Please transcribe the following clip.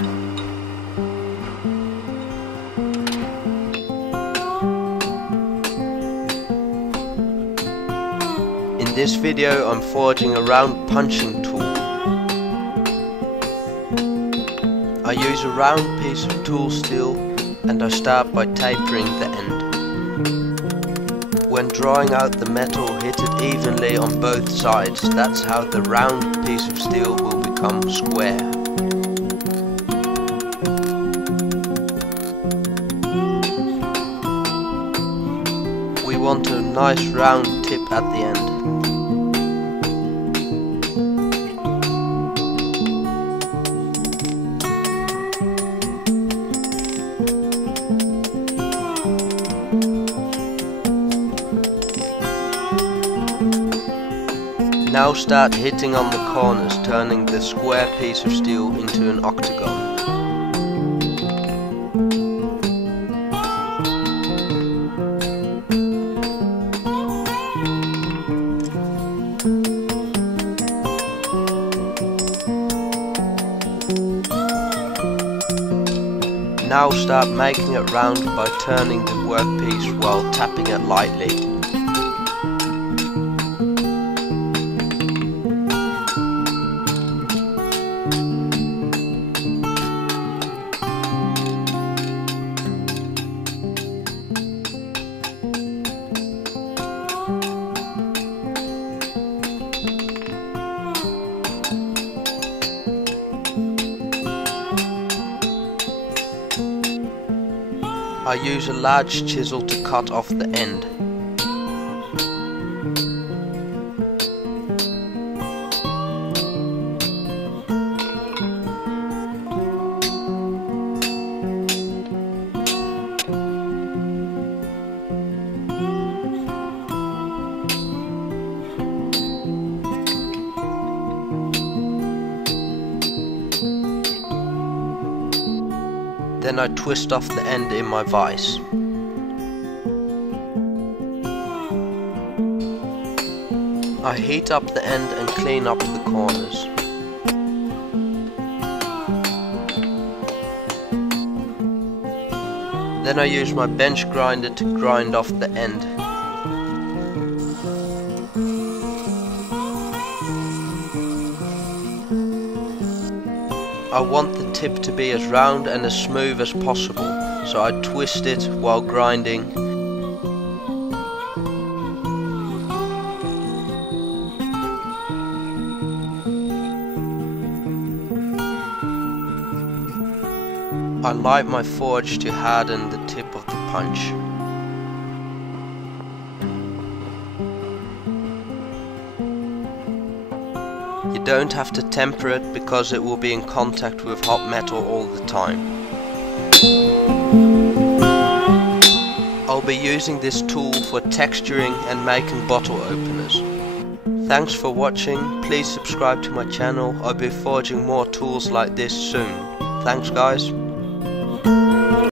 In this video I'm forging a round punching tool. I use a round piece of tool steel and I start by tapering the end. When drawing out the metal, hit it evenly on both sides. That's how the round piece of steel will become square. We want a nice round tip at the end. Now start hitting on the corners, turning the square piece of steel into an octagon. Now start making it round by turning the workpiece while tapping it lightly. I use a large chisel to cut off the end. Then I twist off the end in my vise. I heat up the end and clean up the corners. Then I use my bench grinder to grind off the end. I want the tip to be as round and as smooth as possible, so I twist it while grinding. I light my forge to harden the tip of the punch. You don't have to temper it because it will be in contact with hot metal all the time. I'll be using this tool for texturing and making bottle openers. Thanks for watching. Please subscribe to my channel. I'll be forging more tools like this soon. Thanks guys.